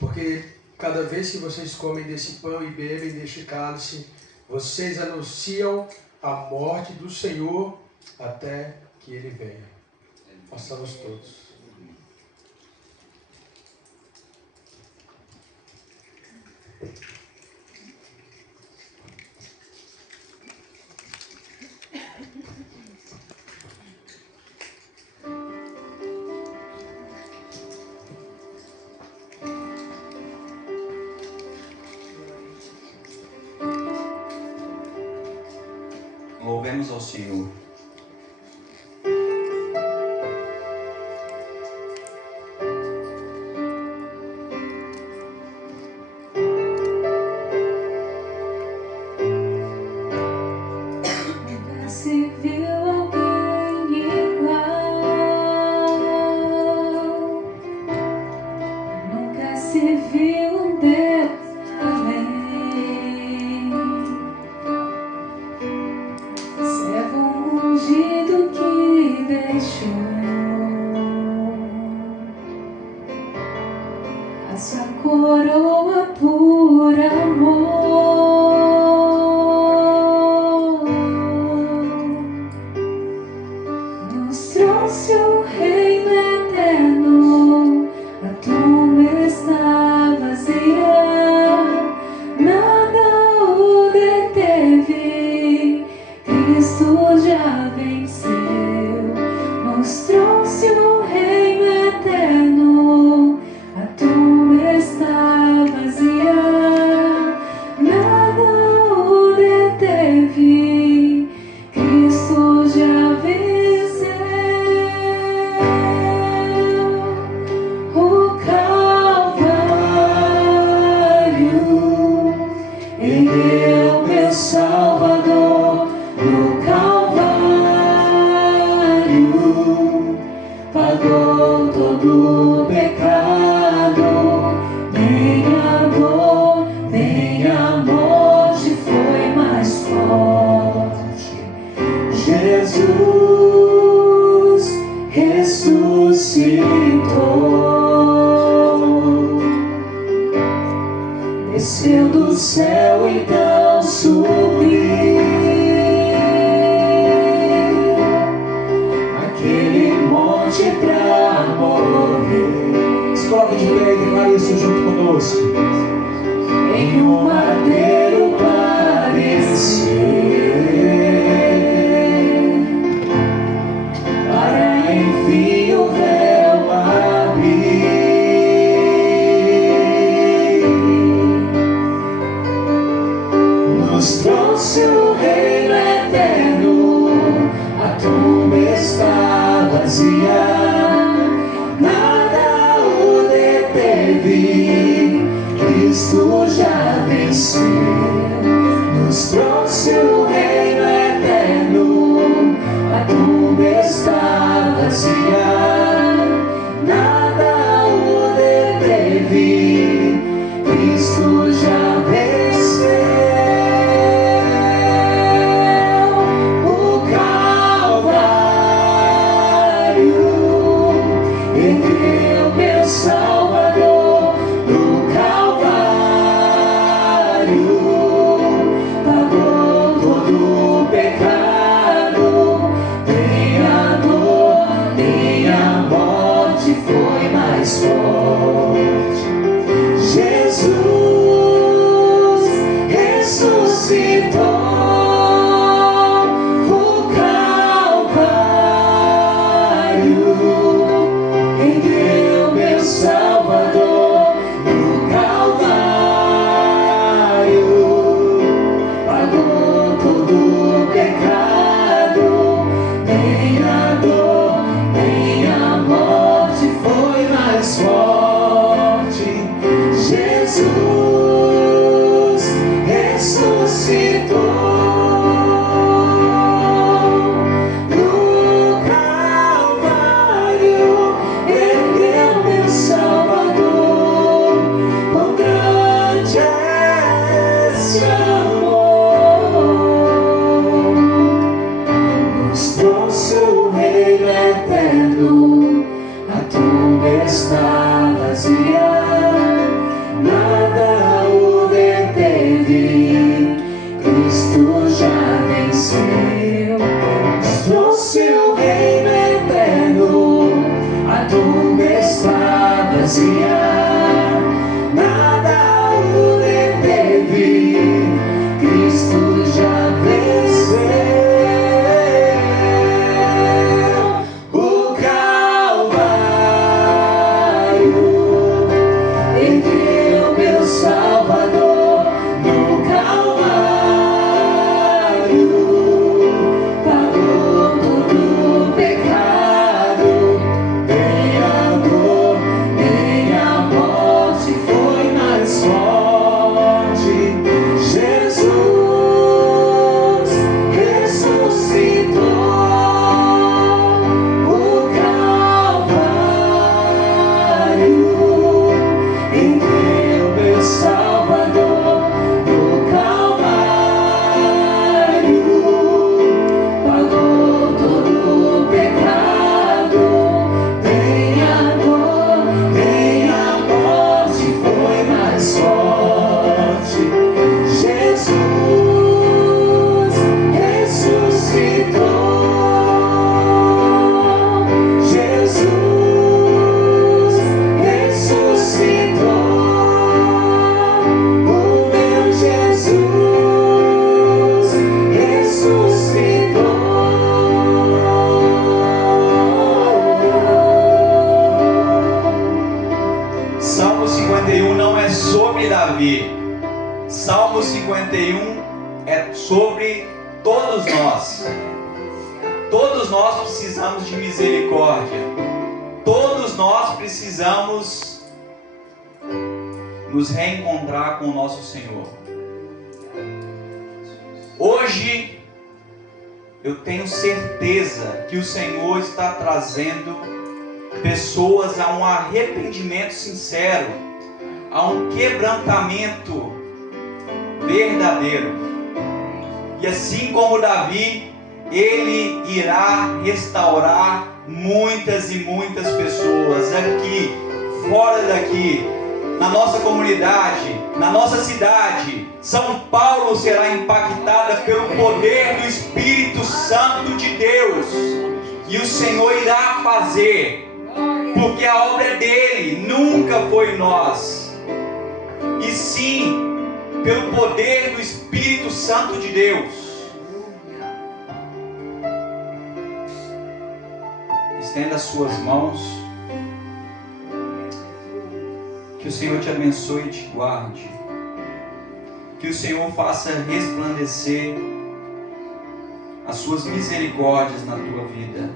Porque cada vez que vocês comem desse pão e bebem deste cálice, vocês anunciam a morte do Senhor até que ele venha. Façamos todos. Louvemos ao Senhor. Se viu alguém igual, Salvador no Calvário, pagou todo o pecado, nem a dor, nem a morte foi mais forte. Jesus ressuscitou, desceu do céu e não subiu. Aquele monte pra morrer. Se coloque de pé e declare isso junto conosco. Em um madeiro padecer, para enfim o véu abrir, nos trouxe o reino eterno. A tumba está vazia, nada o deteve, Cristo já venceu. Nos trouxe o reino eterno, a tumba está vazia, nada o deteve, Cristo já venceu. O Calvário ergueu meu Salvador no Calvário, pagou todo o pecado, nem a dor, nem a morte foi mais forte. Jesus ressuscitou. O Calvário ergueu meu Salvador no Calvário, pagou todo o pecado, nem a dor, nem a morte foi mais forte. Jesus ressuscitou. No Calvário ergueu meu Salvador. Quão grande é esse amor, nos trouxe o reino eterno. A tumba está vazia, nada o deteve, Cristo já venceu. Nos trouxe o reino eterno, a tumba está vazia, nada o deteve, Cristo já venceu. O Calvário ergueu meu Salvador no Calvário, pagou todo o pecado, nem a dor, nem a morte foi mais forte. Jesus ressuscitou. O Calvário ergueu meu Salvador no Calvário, pagou todo o pecado, nem a dor, nem a morte foi mais forte. Jesus ressuscitou. Jesus ressuscitou. O meu Jesus ressuscitou. Salmo 51 não é sobre Davi. Salmo 51 é sobre todos nós. Todos nós precisamos de misericórdia. Todos nós precisamos nos reencontrar com o nosso Senhor. hoje eu tenho certeza que o Senhor está trazendo pessoas a um arrependimento sincero, a um quebrantamento verdadeiro. E assim como Davi, ele irá restaurar muitas e muitas pessoas aqui, fora daqui, na nossa comunidade, na nossa cidade. São Paulo será impactada pelo poder do Espírito Santo de Deus. E o Senhor irá fazer, porque a obra é dele, nunca foi nós. E sim, pelo poder do Espírito Santo de Deus. Estenda as suas mãos. Que o Senhor te abençoe e te guarde. Que o Senhor faça resplandecer as suas misericórdias na tua vida.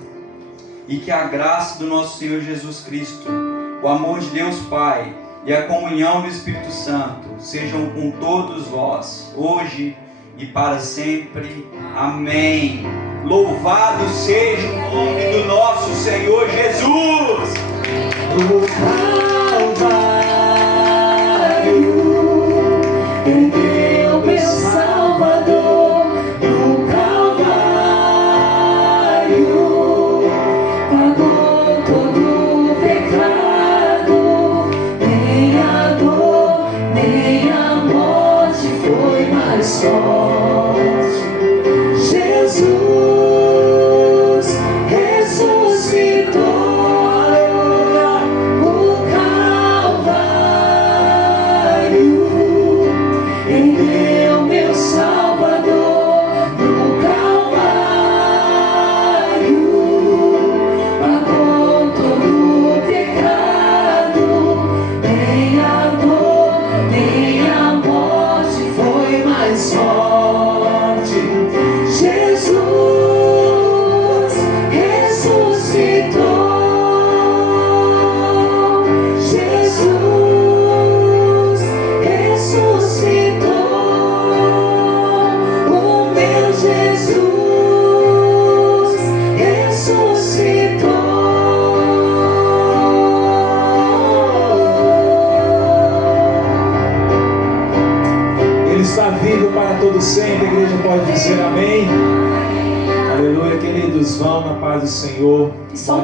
E que a graça do nosso Senhor Jesus Cristo, o amor de Deus Pai e a comunhão do Espírito Santo sejam com todos vós, hoje e para sempre. Amém. Louvado seja o nome do nosso Senhor Jesus. No Calvário, ergueu meu Salvador. No Calvário, pagou todo o pecado. Nem a dor, nem a morte foi mais forte. Jesus ressuscitou, aleluia, o Calvário, ergueu meu Salvador. No Calvário, pagou todo o pecado. Nem a dor, nem a morte foi mais forte. Jesus ressuscitou. Jesus ressuscitou. O meu Jesus ressuscitou. Ele está vivo para todo sempre. A igreja pode dizer amém. Aleluia, queridos, vão na paz do Senhor. Só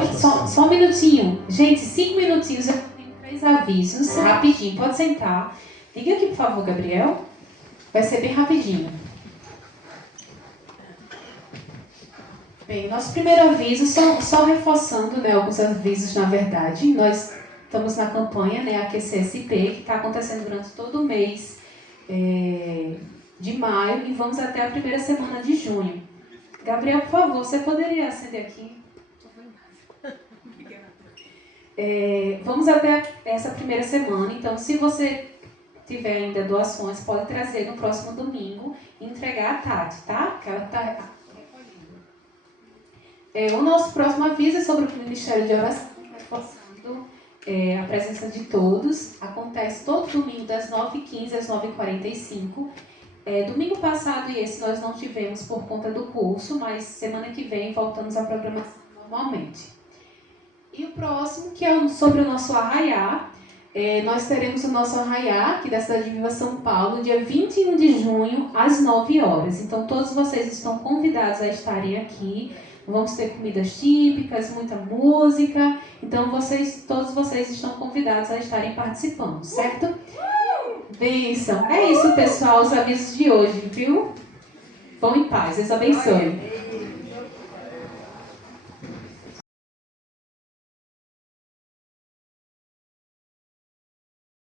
um minutinho. Gente, 5 minutinhos. Eu tenho 3 avisos. Rapidinho, pode sentar. Liga aqui, por favor, Gabriel. Vai ser bem rapidinho. Bem, nosso primeiro aviso, só reforçando, né, alguns avisos na verdade. Nós estamos na campanha, né, AQCSP, que está acontecendo durante todo o mês de maio e vamos até a primeira semana de junho. Gabriel, por favor, você poderia acender aqui? Vamos até essa primeira semana, então se você tiver ainda doações, pode trazer no próximo domingo e entregar a Tati, tá? Que ela está recolhendo. O nosso próximo aviso é sobre o Ministério de Oração, reforçando a presença de todos. Acontece todo domingo das 9h15 às 9h45. Domingo passado e esse nós não tivemos por conta do curso, mas semana que vem voltamos à programação normalmente. E o próximo, que é sobre o nosso arraiá, nós teremos o nosso arraiá aqui da cidade de Viva São Paulo, dia 21 de junho, às 9 horas. Então todos vocês estão convidados a estarem aqui. Vamos ter comidas típicas, muita música. Então todos vocês estão convidados a estarem participando, certo? Bênção. É isso, pessoal, os avisos de hoje, viu? Vão em paz. Deus abençoe.